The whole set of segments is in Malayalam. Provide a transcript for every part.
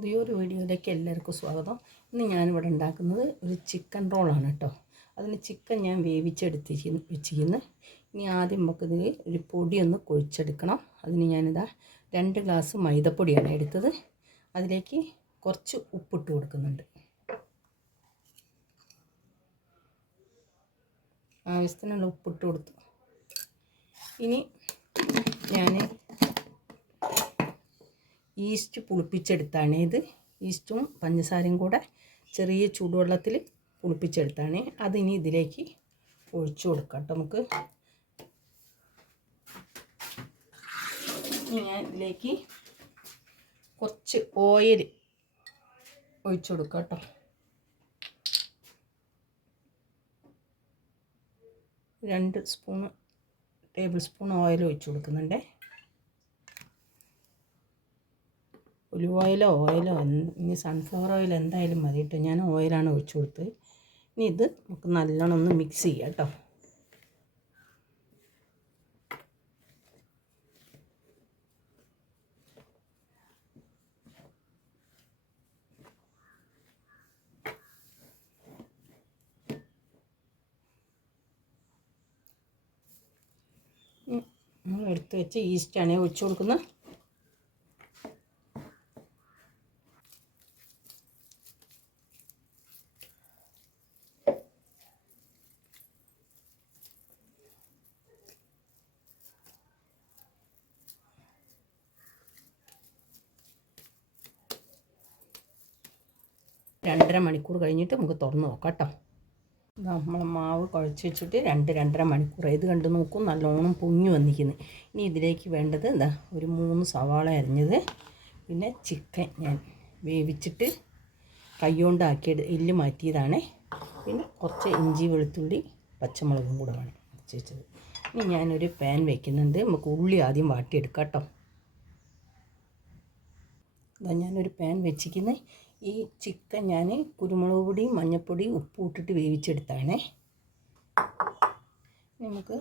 പുതിയൊരു വീഡിയോയിലേക്ക് എല്ലാവർക്കും സ്വാഗതം. ഇന്ന് ഞാനിവിടെ ഉണ്ടാക്കുന്നത് ഒരു ചിക്കൻ റോളാണ് കേട്ടോ. അതിന് ചിക്കൻ ഞാൻ വേവിച്ചെടുത്തി വെച്ചിരിക്കുന്നു. ഇനി ആദ്യം നമുക്കിതിൽ ഒരു പൊടിയൊന്ന് കുഴിച്ചെടുക്കണം. അതിന് ഞാനിതാ രണ്ട് ഗ്ലാസ് മൈദപ്പൊടിയാണ് എടുത്തത്. അതിലേക്ക് കുറച്ച് ഉപ്പിട്ട് കൊടുക്കുന്നുണ്ട്. ആവശ്യത്തിനുള്ള ഉപ്പിട്ട് കൊടുത്തു. ഇനി ഞാൻ ഈസ്റ്റ് പുളിപ്പിച്ചെടുത്താണ് ഇത്. ഈസ്റ്റും പഞ്ചസാരയും കൂടെ ചെറിയ ചൂടുവെള്ളത്തിൽ പുളിപ്പിച്ചെടുത്താണ്. അതിനി ഇതിലേക്ക് ഒഴിച്ചു കൊടുക്കാം കേട്ടോ നമുക്ക്. ഞാൻ ഇതിലേക്ക് കുറച്ച് ഓയിൽ ഒഴിച്ചു കൊടുക്കാം കേട്ടോ. രണ്ട് സ്പൂൺ ടേബിൾ സ്പൂൺ ഓയിൽ ഒഴിച്ചു കൊടുക്കുന്നുണ്ടേ. ഒലിവ് ഓയിലോ ഓയിലോ ഇനി സൺഫ്ലവർ ഓയിൽ എന്തായാലും മതി കേട്ടോ ഞാൻ ഓയിലാണ് ഒഴിച്ചു കൊടുത്തത്. ഇനി ഇത് നമുക്ക് നല്ലോണം ഒന്ന് മിക്സ് ചെയ്യാം കേട്ടോ. നമ്മൾ എടുത്ത് വെച്ച് ഈസ്റ്റാണ് ഒഴിച്ചു കൊടുക്കുന്നത്. രണ്ടര മണിക്കൂർ കഴിഞ്ഞിട്ട് നമുക്ക് തുറന്ന് നോക്കാം കേട്ടോ. നമ്മൾ മാവ് കുഴച്ച് വെച്ചിട്ട് രണ്ട് രണ്ടര മണിക്കൂർ. ഇത് കണ്ട് നോക്കും നല്ലോണം പൊങ്ങി വന്നിരിക്കുന്നു. ഇനി ഇതിലേക്ക് വേണ്ടത് എന്താ ഒരു മൂന്ന് സവാള അരിഞ്ഞത് പിന്നെ ചിക്കൻ ഞാൻ വേവിച്ചിട്ട് കൈകൊണ്ടാക്കി എല്ല് മാറ്റിയതാണ്. പിന്നെ കുറച്ച് ഇഞ്ചി വെളുത്തുള്ളി പച്ചമുളകും കൂടെ വേണം കുറച്ച് വെച്ചത്. ഇനി ഞാനൊരു പാൻ വയ്ക്കുന്നുണ്ട് നമുക്ക് ഉള്ളി ആദ്യം വാട്ടിയെടുക്കാം കേട്ടോ. അതാ ഞാനൊരു പാൻ വെച്ചിരിക്കുന്നത് ഈ ചിക്കൻ ഞാൻ കുരുമുളക് പൊടി മഞ്ഞൾപ്പൊടി ഉപ്പ് ഇട്ടിട്ട് വേവിച്ചെടുത്താണ് നമുക്ക്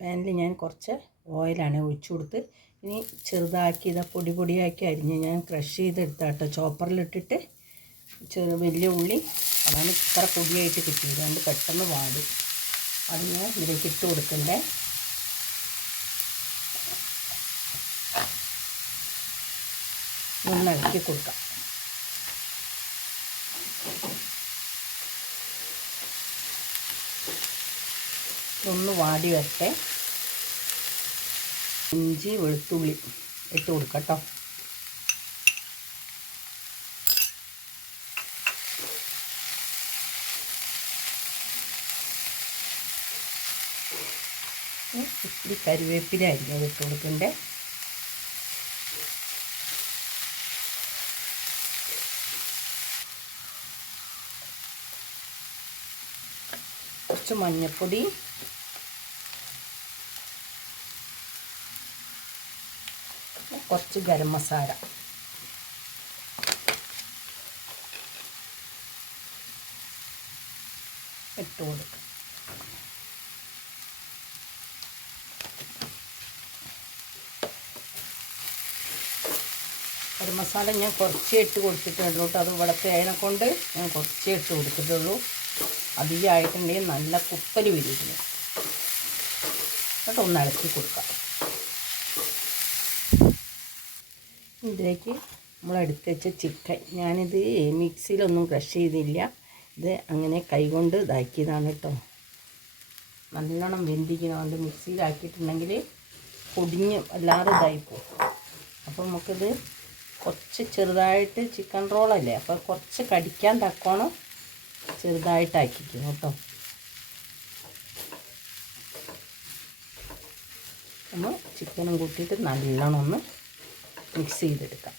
പാനിൽ ഞാൻ കുറച്ച് ഓയിലാണ് ഒഴിച്ചു കൊടുത്ത് ഇനി ചെറുതാക്കി ഇതാ പൊടി പൊടിയാക്കി അരിഞ്ഞ് ഞാൻ ക്രഷ് ചെയ്തെടുത്താട്ടോ ചോപ്പറിലിട്ടിട്ട് ചെറു വലിയ ഉള്ളി അതാണ് ഇത്ര പൊടിയായിട്ട് കിട്ടിയത്. അതുകൊണ്ട് പെട്ടെന്ന് വാടും. അത് ഞാൻ ഇതിലേക്ക് ഇട്ട് കൊടുക്കണ്ടേ. ഒന്ന് ഇളക്കി കൊടുക്കാം. ഒന്ന് വാടി വരട്ടെ. ഇഞ്ചി വെളുത്തുള്ളി ഇട്ട് കൊടുക്കട്ടോ കേട്ടോ. ഇത്തിരി കരുവേപ്പിലായിരിക്കും അത് ഇട്ട് കൊടുക്കണ്ടേ? കുറച്ച് മഞ്ഞൾപ്പൊടി കുറച്ച് ഗരം മസാല. ഇട്ട് കൊടുക്കും. ഗരം മസാല ഞാൻ കുറച്ചേ ഇട്ട് കൊടുത്തിട്ടുള്ളൂ കേട്ടോ. അത് ഇവിടത്തെ അതിനെ കൊണ്ട് ഞാൻ കുറച്ചേ ഇട്ട് കൊടുത്തിട്ടുള്ളൂ. അധികമായിട്ടുണ്ടെങ്കിൽ നല്ല കുത്തൽ വരില്ല കേട്ടോ ഒന്ന് ഇളക്കി കൊടുക്കാം. ഇതിലേക്ക് നമ്മൾ എടുത്ത് വെച്ച ചിക്കൻ. ഞാനിത് മിക്സിയിലൊന്നും ക്രഷ് ചെയ്തില്ല. ഇത് അങ്ങനെ കൈകൊണ്ട് ഇതാക്കിയതാണ് കേട്ടോ. നല്ലോണം വെന്തിക്കുന്നതുകൊണ്ട് മിക്സിയിലാക്കിയിട്ടുണ്ടെങ്കിൽ പൊടിഞ്ഞ് അല്ലാതെ ഇതായിപ്പോവും അപ്പോൾ നമുക്കിത് കുറച്ച് ചെറുതായിട്ട് ചിക്കൻ റോളല്ലേ അപ്പോൾ കുറച്ച് കടിക്കാൻ തക്കോണം ചെറുതായിട്ടാക്കിക്കും കേട്ടോ. നമ്മൾ ചിക്കനും കൂട്ടിയിട്ട് നല്ലോണം ഒന്ന് മിക്സ് ചെയ്തെടുക്കാം.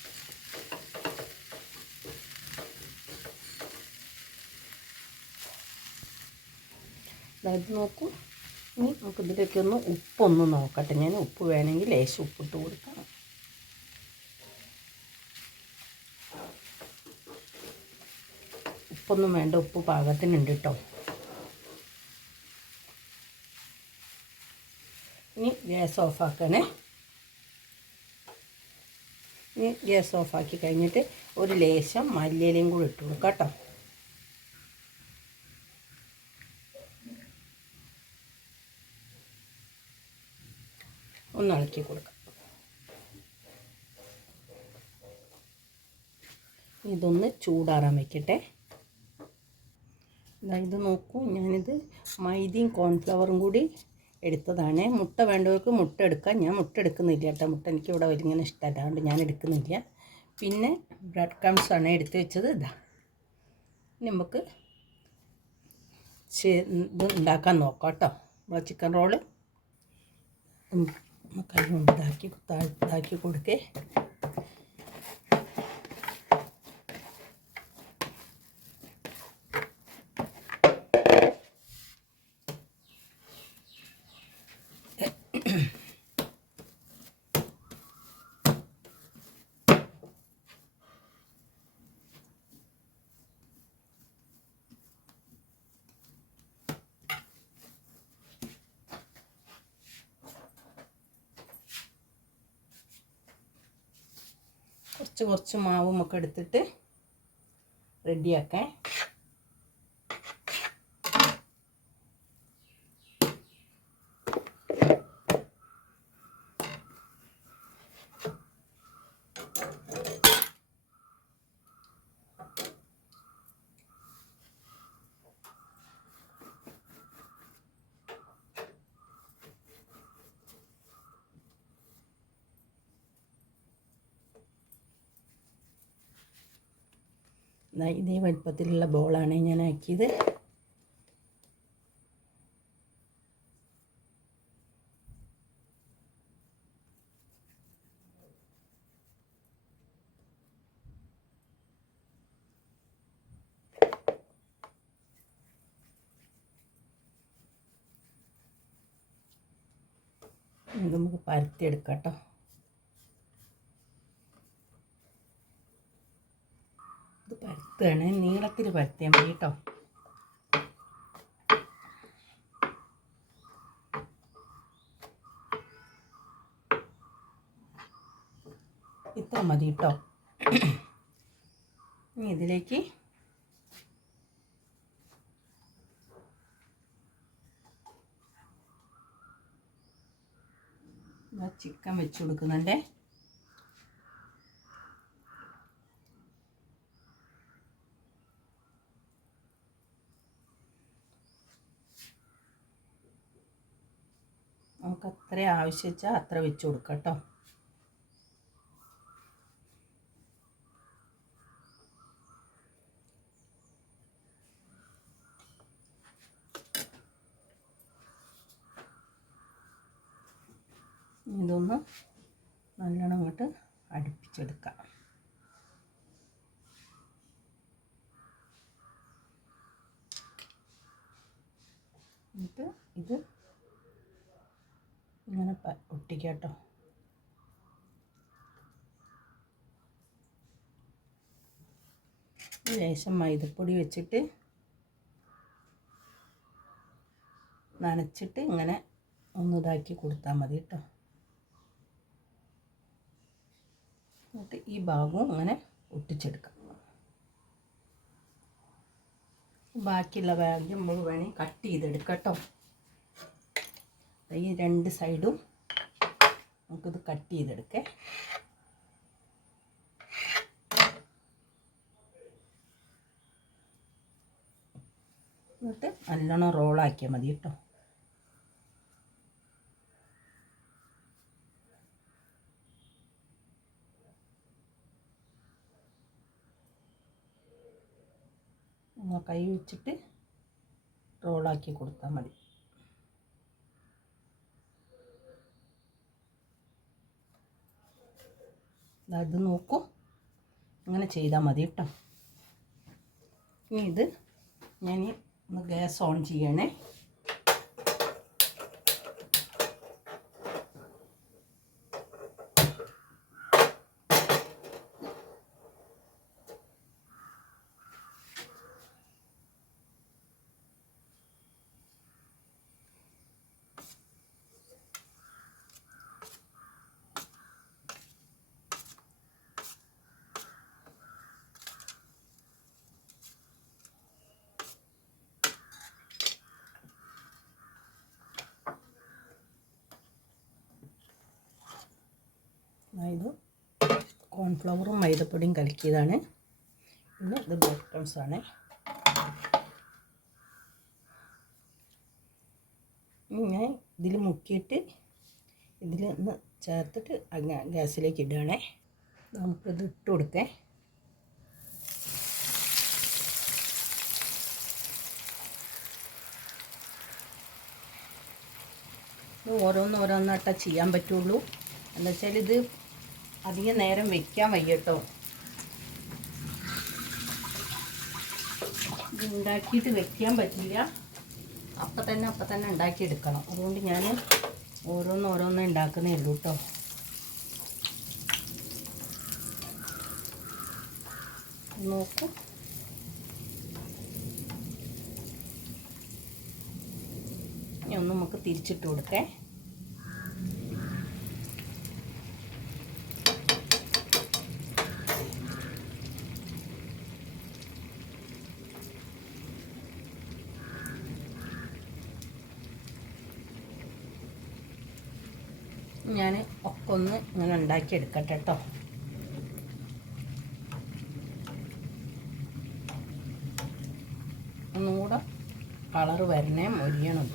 അതായത് നോക്കൂ. ഇനി നമുക്ക് ഇതിലേക്ക് ഒന്ന് ഉപ്പൊന്ന് നോക്കട്ടെ. ഞാൻ ഉപ്പ് വേണമെങ്കിൽ ലേശം ഉപ്പിട്ട് കൊടുക്കാം. ഉപ്പൊന്നും വേണ്ട. ഉപ്പ് പാകത്തിനുണ്ട് കേട്ടോ. ഇനി ഗ്യാസ് ഓഫാക്കണേ ഇനി ഗ്യാസ് ഓഫാക്കി കഴിഞ്ഞിട്ട് ഒരു ലേശം മല്ലിയിലയും കൂടി ഇട്ട് കൊടുക്കാം കേട്ടോ. ഒന്ന് ഇളക്കി കൊടുക്കാം. ഇതൊന്ന് ചൂടാറാൻ വെക്കട്ടെ. ഇത് നോക്കൂ ഞാനിത് മൈദയും കോൺഫ്ലവറും കൂടി എടുത്തതാണ്. മുട്ട വേണ്ടവർക്ക് മുട്ട എടുക്കാം. ഞാൻ മുട്ട എടുക്കുന്നില്ല കേട്ടോ. മുട്ട എനിക്ക് ഇവിടെ വലിയ ഇഷ്ടമല്ല. അതുകൊണ്ട് ഞാൻ എടുക്കുന്നില്ല. പിന്നെ ബ്രെഡ് ക്രംസ് ആണ് എടുത്തു വെച്ചത്. ഇതാ. നമുക്ക് ഇത് ഉണ്ടാക്കാൻ നോക്കാം കേട്ടോ. നമ്മളെ ചിക്കൻ റോൾ കൈ കൊണ്ട് താഴ്ത്താക്കി കൊടുക്കേ. കുറച്ച് കുറച്ച് മാവും ഒക്കെ എടുത്തിട്ട് റെഡിയാക്കാൻ ഇതേ വലുപ്പത്തിലുള്ള ബോളാണ് ഞാൻ ആക്കിയത്. നമുക്ക് പരത്തിയെടുക്കാം കേട്ടോ. ഇത് പരത്തുകയാണ് നീളത്തിൽ പരത്തിയാൽ മതി കേട്ടോ. ഇത്ര മതി കേട്ടോ. ഇനി ഇതിലേക്ക് ചിക്കൻ വെച്ച് കൊടുക്കുന്നുണ്ടേ. നമുക്ക് അത്ര ആവശ്യം അത്ര വെച്ച് കൊടുക്കാം കേട്ടോ ഇതൊന്ന് നല്ലോണം അങ്ങോട്ട് അടുപ്പിച്ചെടുക്കാം. എന്നിട്ട് ഇത് ഇങ്ങനെ പ- ഒട്ടിക്കുക കേട്ടോ. ലേശം മൈദപ്പൊടി വെച്ചിട്ട് നനച്ചിട്ട് ഇങ്ങനെ ഒന്ന് ഇതാക്കി കൊടുത്താൽ മതി കേട്ടോ. എന്നിട്ട് ഈ ഭാഗവും അങ്ങനെ ഒട്ടിച്ചെടുക്കാം. ബാക്കിയുള്ള ഭാഗ്യം മുഴുവനും കട്ട് ചെയ്തെടുക്കാം കേട്ടോ. ഈ രണ്ട് സൈഡും നമുക്കിത് കട്ട് ചെയ്തെടുക്കേ. എന്നിട്ട് നല്ലോണം റോളാക്കിയാൽ മതി കേട്ടോ. കൈ വെച്ചിട്ട് റോളാക്കി കൊടുത്താൽ മതി. ഇത് നോക്കൂ. ഇങ്ങനെ ചെയ്താൽ മതി കേട്ടോ. ഇനി ഇത് ഞാൻ ഒന്ന് ഗ്യാസ് ഓൺ ചെയ്യണേ. കോൺഫ്ലവറും മൈദപ്പൊടിയും കലക്കിയതാണ്. പിന്നെ ഇത് ബ്രെഡ് ക്രംസ് ആണ്. ഞാൻ ഇതിൽ മുക്കിയിട്ട് ഇതിൽ ഒന്ന് ചേർത്തിട്ട് ഗ്യാസിലേക്ക് ഇടുകയാണേ. നമുക്കിത് ഇട്ട് കൊടുക്കേ. ഓരോന്ന് ഓരോന്നായിട്ടാണ് ചെയ്യാൻ പറ്റുള്ളൂ. എന്താ വെച്ചാൽ ഇത് അധികം നേരം വെക്കാൻ വയ്യട്ടോ. ഉണ്ടാക്കിയിട്ട് വെക്കാൻ പറ്റില്ല അപ്പം തന്നെ അപ്പം തന്നെ ഉണ്ടാക്കിയെടുക്കണം. അതുകൊണ്ട് ഞാൻ ഓരോന്ന് ഓരോന്ന് ഉണ്ടാക്കുന്നേ ഉള്ളൂ കേട്ടോ നോക്കൂ. ഇനി ഒന്ന് നമുക്ക് തിരിച്ചിട്ട് കൊടുക്കേ. ഞാൻ ഒക്കെ ഒന്ന് ഇങ്ങനെ ഉണ്ടാക്കിയെടുക്കട്ടെ കേട്ടോ. ഒന്നുകൂടെ കളർ വരണേ മൊരിയണം.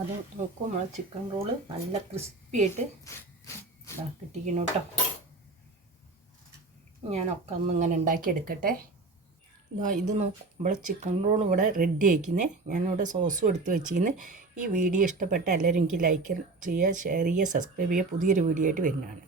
അത് നോക്കും ചിക്കൻ റോൾ നല്ല ക്രിസ്പി ആയിട്ട് ഇതാ കിട്ടിക്കണം കേട്ടോ. ഞാനൊക്കെ ഒന്ന് ഇങ്ങനെ ഉണ്ടാക്കിയെടുക്കട്ടെ. ഇതാ ഇത് നോക്കും ഇവിടെ ചിക്കൻ റോൾ ഇവിടെ റെഡി ആയിക്കുന്നത് ഞാനിവിടെ സോസും എടുത്ത് വെച്ചിരുന്നു ഈ വീഡിയോ ഇഷ്ടപ്പെട്ട എല്ലാവരും എനിക്ക് ലൈക്ക് ചെയ്യുക ഷെയർ ചെയ്യുക സബ്സ്ക്രൈബ് ചെയ്യുക. പുതിയൊരു വീഡിയോ ആയിട്ട് വരുന്നതാണ്.